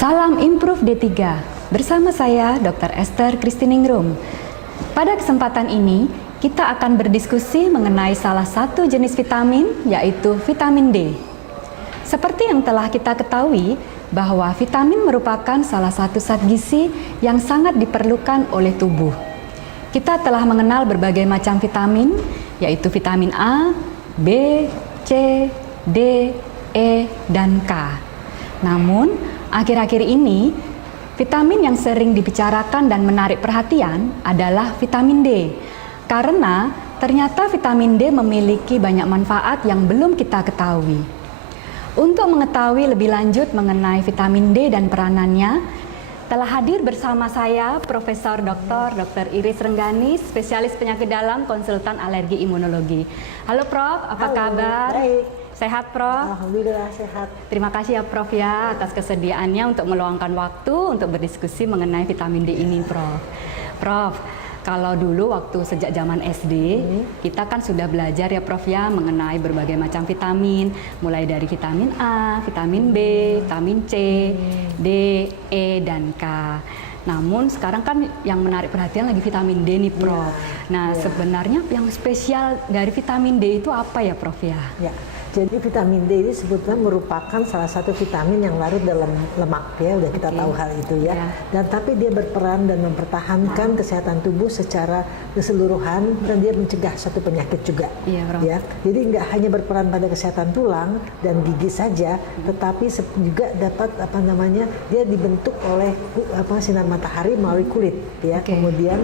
Salam Improve D3, bersama saya Dr. Esther Kristiningrum. Pada kesempatan ini, kita akan berdiskusi mengenai salah satu jenis vitamin, yaitu vitamin D. Seperti yang telah kita ketahui, bahwa vitamin merupakan salah satu zat gizi yang sangat diperlukan oleh tubuh. Kita telah mengenal berbagai macam vitamin, yaitu vitamin A, B, C, D, E, dan K. Namun, akhir-akhir ini, vitamin yang sering dibicarakan dan menarik perhatian adalah vitamin D. Karena ternyata vitamin D memiliki banyak manfaat yang belum kita ketahui. Untuk mengetahui lebih lanjut mengenai vitamin D dan peranannya, telah hadir bersama saya Profesor Dr. Iris Renggani, spesialis penyakit dalam, konsultan alergi imunologi. Halo Prof, apa kabar? Baik. Sehat Prof? Alhamdulillah sehat. Terima kasih ya Prof ya atas kesediaannya untuk meluangkan waktu untuk berdiskusi mengenai vitamin D ini Prof. Prof, kalau dulu waktu sejak zaman SD, kita kan sudah belajar ya Prof ya mengenai berbagai macam vitamin, mulai dari vitamin A, vitamin B, vitamin C, D, E, dan K. Namun sekarang kan yang menarik perhatian lagi vitamin D nih Prof. Sebenarnya yang spesial dari vitamin D itu apa ya Prof ya? Jadi vitamin D ini sebetulnya merupakan salah satu vitamin yang larut dalam lemak ya, udah kita tahu hal itu ya. Dan tapi dia berperan dan mempertahankan kesehatan tubuh secara keseluruhan dan dia mencegah suatu penyakit juga. Ya. Jadi nggak hanya berperan pada kesehatan tulang dan gigi saja, tetapi juga dapat dia dibentuk oleh sinar matahari melalui kulit ya. Kemudian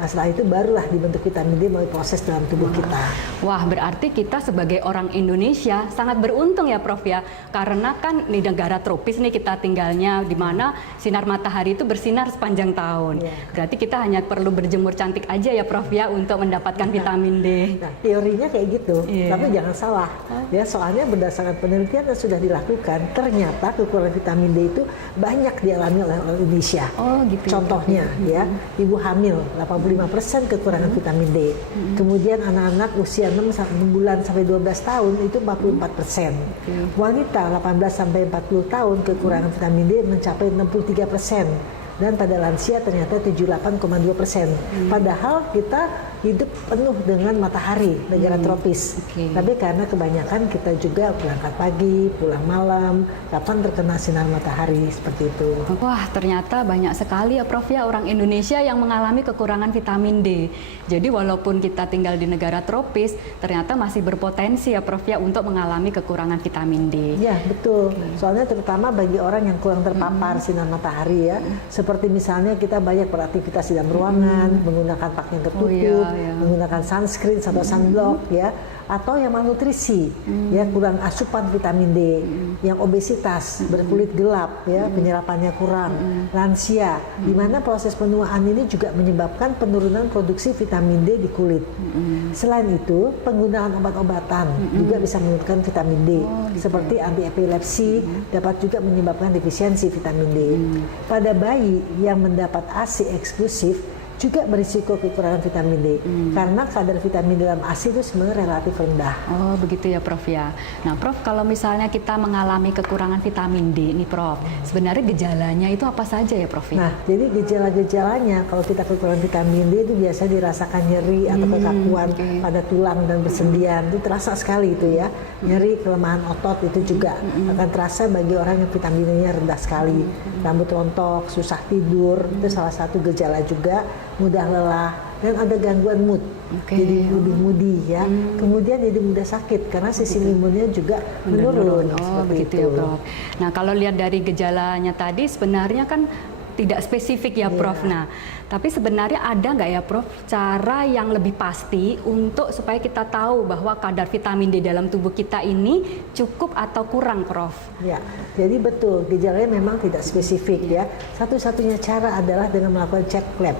setelah itu barulah dibentuk vitamin D melalui proses dalam tubuh kita. Wah, berarti kita sebagai orang Indonesia sangat beruntung ya Prof ya, karena kan di negara tropis nih kita tinggalnya, di mana sinar matahari itu bersinar sepanjang tahun. Berarti kita hanya perlu berjemur cantik aja ya Prof ya untuk mendapatkan vitamin D. Nah, teorinya kayak gitu, tapi jangan salah ya, soalnya berdasarkan penelitian yang sudah dilakukan, ternyata kekurangan vitamin D itu banyak dialami oleh orang Indonesia. Contohnya ya, ibu hamil 85% kekurangan vitamin D. Kemudian anak-anak usia 6 bulan sampai 12 tahun itu 44%. Wanita 18 sampai 40 tahun kekurangan vitamin D mencapai 63%. Dan pada lansia ternyata 78,2%. Padahal kita hidup penuh dengan matahari, negara tropis. Tapi karena kebanyakan kita juga berangkat pagi, pulang malam, kapan terkena sinar matahari seperti itu. Wah, ternyata banyak sekali ya Prof ya orang Indonesia yang mengalami kekurangan vitamin D. Jadi walaupun kita tinggal di negara tropis, ternyata masih berpotensi ya Prof ya untuk mengalami kekurangan vitamin D. Ya, betul. Soalnya terutama bagi orang yang kurang terpapar sinar matahari ya. Seperti misalnya kita banyak beraktivitas di dalam ruangan, menggunakan pakaian tertutup, menggunakan sunscreen atau sunblock ya, atau yang malnutrisi ya, kurang asupan vitamin D, yang obesitas, berkulit gelap ya, penyerapannya kurang, lansia, di mana proses penuaan ini juga menyebabkan penurunan produksi vitamin D di kulit. Selain itu, penggunaan obat-obatan juga bisa menurunkan vitamin D, seperti anti epilepsi dapat juga menyebabkan defisiensi vitamin D. Pada bayi yang mendapat ASI eksklusif juga berisiko kekurangan vitamin D, karena kadar vitamin dalam ASI itu sebenarnya relatif rendah. Oh, begitu ya Prof ya. Nah Prof, kalau misalnya kita mengalami kekurangan vitamin D nih Prof, sebenarnya gejalanya itu apa saja ya Prof? Nah, jadi gejala-gejalanya kalau kita kekurangan vitamin D itu biasa dirasakan nyeri atau kekakuan pada tulang dan bersendian, itu terasa sekali itu ya. Nyeri, kelemahan otot itu juga akan terasa bagi orang yang vitamin D-nya rendah sekali. Rambut rontok, susah tidur, itu salah satu gejala juga. Mudah lelah, dan ada gangguan mood, jadi lebih moody ya. Kemudian jadi mudah sakit karena sistem imunnya juga menurun. Oh, begitu ya Prof. Nah, kalau lihat dari gejalanya tadi sebenarnya kan tidak spesifik ya Prof. Nah, tapi sebenarnya ada nggak ya Prof cara yang lebih pasti untuk supaya kita tahu bahwa kadar vitamin D dalam tubuh kita ini cukup atau kurang Prof? Ya, jadi betul gejalanya memang tidak spesifik ya. Satu-satunya cara adalah dengan melakukan cek lab,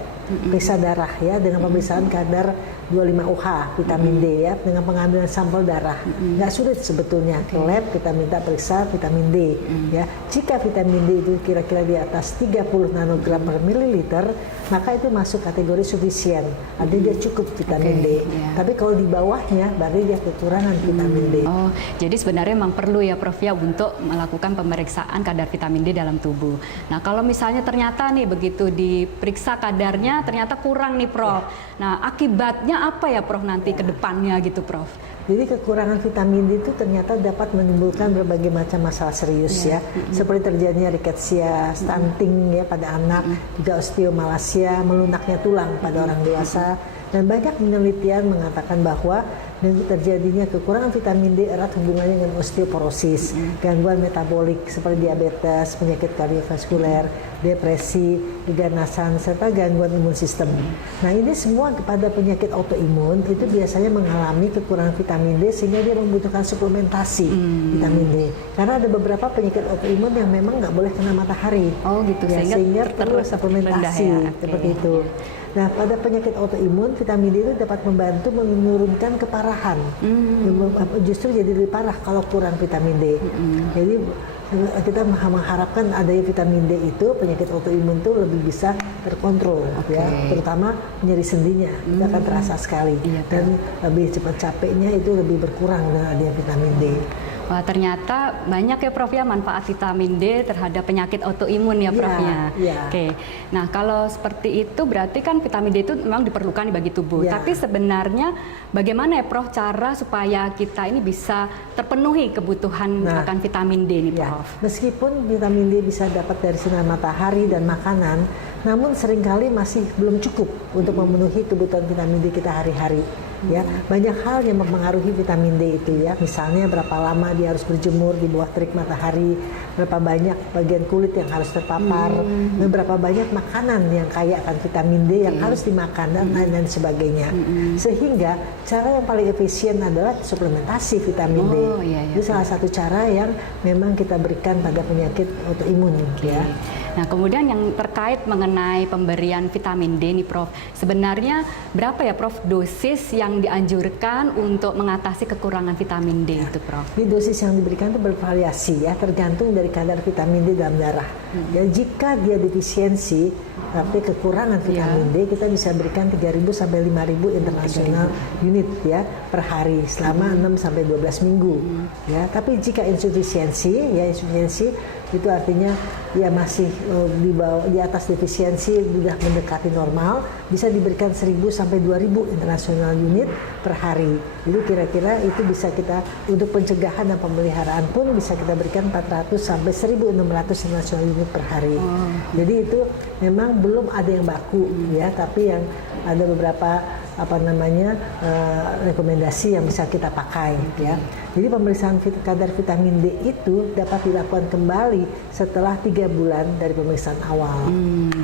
periksa darah ya, dengan pemeriksaan kadar 25 OH vitamin D ya dengan pengambilan sampel darah. Nggak sulit sebetulnya. Ke lab kita minta periksa vitamin D ya. Jika vitamin D itu kira-kira di atas 30 nanogram per mililiter, maka itu masuk kategori sufisien. Artinya dia cukup vitamin D. Tapi kalau di bawahnya berarti dia kekurangan vitamin D. Oh, jadi sebenarnya memang perlu ya Prof ya untuk melakukan pemeriksaan kadar vitamin D dalam tubuh. Nah, kalau misalnya ternyata nih begitu diperiksa kadarnya ternyata kurang nih Prof. Nah, akibatnya apa ya Prof nanti ke depannya gitu Prof? Jadi kekurangan vitamin D itu ternyata dapat menimbulkan berbagai macam masalah serius ya. Seperti terjadinya riketsia, stunting ya pada anak, juga osteomalacia, melunaknya tulang pada orang dewasa. Dan banyak penelitian mengatakan bahwa dengan terjadinya kekurangan vitamin D erat hubungannya dengan osteoporosis, gangguan metabolik seperti diabetes, penyakit kardiovaskuler, depresi, keganasan, serta gangguan imun sistem. Nah ini semua kepada penyakit autoimun itu biasanya mengalami kekurangan vitamin D sehingga dia membutuhkan suplementasi vitamin D. Karena ada beberapa penyakit autoimun yang memang nggak boleh kena matahari. Oh gitu, ya, sehingga perlu suplementasi ya. seperti itu. Nah, pada penyakit autoimun, vitamin D itu dapat membantu menurunkan keparahan. Justru jadi lebih parah kalau kurang vitamin D. Jadi kita mengharapkan adanya vitamin D itu penyakit autoimun itu lebih bisa terkontrol, ya, terutama nyeri sendinya itu akan terasa sekali dan lebih cepat capeknya itu lebih berkurang dengan adanya vitamin D. Wah, ternyata banyak ya Prof ya manfaat vitamin D terhadap penyakit autoimun ya Prof ya. Oke. Nah, kalau seperti itu berarti kan vitamin D itu memang diperlukan bagi tubuh. Tapi sebenarnya bagaimana ya Prof cara supaya kita ini bisa terpenuhi kebutuhan akan vitamin D nih Prof? Meskipun vitamin D bisa dapat dari sinar matahari dan makanan, namun seringkali masih belum cukup untuk memenuhi kebutuhan vitamin D kita hari-hari. Ya, banyak hal yang mempengaruhi vitamin D itu ya. Misalnya berapa lama dia harus berjemur di bawah terik matahari, berapa banyak bagian kulit yang harus terpapar, dan berapa banyak makanan yang kaya akan vitamin D yang harus dimakan dan lain sebagainya. Sehingga cara yang paling efisien adalah suplementasi vitamin D. Itu salah satu cara yang memang kita berikan pada penyakit autoimun ya. Nah, kemudian yang terkait mengenai pemberian vitamin D nih Prof, sebenarnya berapa ya Prof dosis yang dianjurkan untuk mengatasi kekurangan vitamin D itu Prof? Ini dosis yang diberikan itu bervariasi ya, tergantung dari kadar vitamin D dalam darah. Dan jika dia defisiensi, artinya kekurangan vitamin D, kita bisa berikan 3.000 sampai 5.000 internasional unit ya per hari selama 6 sampai 12 minggu. Ya, tapi jika insufisiensi, ya insufisiensi itu artinya dia masih di atas defisiensi sudah mendekati normal, bisa diberikan 1.000 sampai 2.000 internasional unit per hari. Jadi kira-kira itu bisa kita untuk pencegahan dan pemeliharaan pun bisa kita berikan 400 sampai 1.600 internasional unit per hari. Jadi itu memang belum ada yang baku ya, tapi yang ada beberapa rekomendasi yang bisa kita pakai ya. Jadi pemeriksaan kadar vitamin D itu dapat dilakukan kembali setelah 3 bulan dari pemeriksaan awal.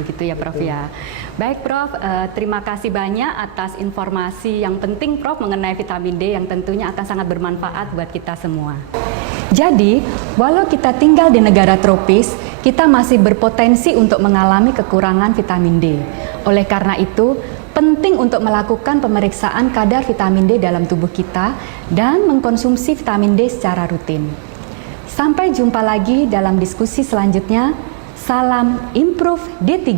Begitu ya Prof ya. Baik Prof, terima kasih banyak atas informasi yang penting Prof mengenai vitamin D yang tentunya akan sangat bermanfaat buat kita semua. Jadi, walau kita tinggal di negara tropis, kita masih berpotensi untuk mengalami kekurangan vitamin D. Oleh karena itu, penting untuk melakukan pemeriksaan kadar vitamin D dalam tubuh kita dan mengkonsumsi vitamin D secara rutin. Sampai jumpa lagi dalam diskusi selanjutnya. Salam Improve D3.